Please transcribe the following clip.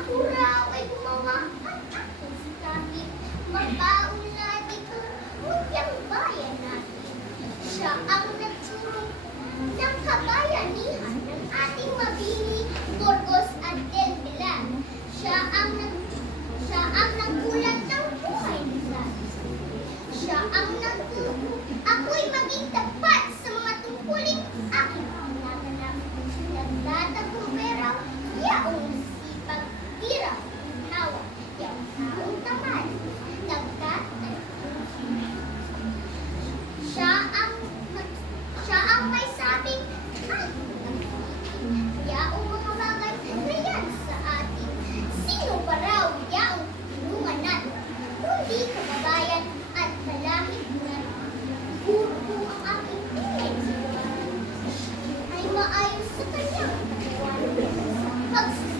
Ako raw ay gumawa at ako si Kami. Magbaon na dito, mutyang bayan natin. Siya ang nagturo ng kabayanihan ng ating mabini, Burgos at Del Pilar. Siya ang nagkulat ng buhay nila. Siya ang nagturo. Ako'y maging tapat sa mga tungkuling aking pinaganap. Nagtatagong pera, yaong sipag, tira, hawa, yaong taong tamad. Siya ang may sabing, yaong mga bagay na yan sa atin. Sino pa raw yaong tulungan natin? Kundi kababayan at malahit na puro po ang aking tingin sa buwan ay maayos sa kanyang katawan. Sa